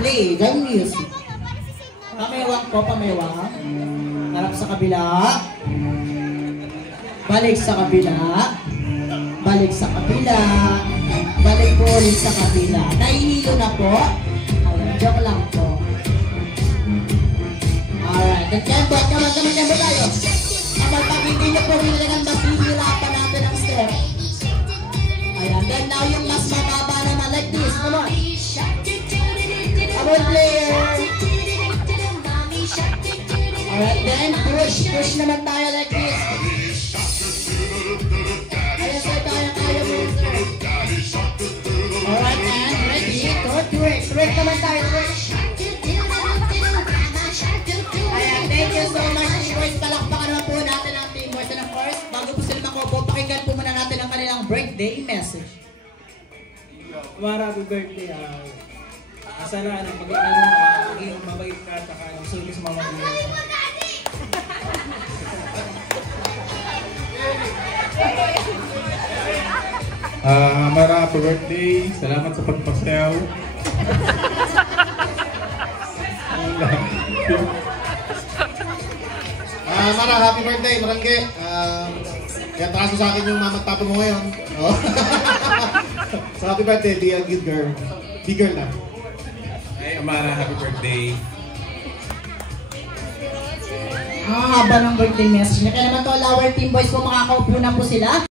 Play the music. Pamewang po, pamewang. Harap sa kabila. Balik sa kabila. Balik sa kabila. Balik po ulit sa kabila. Nahihilo na po. Joke lang po. Alright. Tempo tayo. Kapag pag hindi nyo po talagang mas hihirapan natin ang step. Ayan. Then now yung mas mababa naman like this. Come on. Come on, player. Alright, then push naman tayo like this. Kaya sir, kaya mo sir. Alright, and ready, go twerk. Twerk naman tayo, twerk. Ayan, thank you so much, boys. Palakpakan naman po natin ang team boys. And of course, bago po sila makobo, pakinggan po muna natin ang kanilang birthday message. Happy birthday. Sana maging mabait ka at sulit sa mga pamilya. Mara, happy birthday. Salamat sa pagpasayaw. Mara, happy birthday, Marangge. Kaya traso sa akin yung mamagtapo mo ngayon. Oh. So happy birthday, be a good girl. Be girl na. Hey, Amara, happy birthday. Haba ng birthday message niya. Kaya naman to, our team boys po, makakaupo na po sila.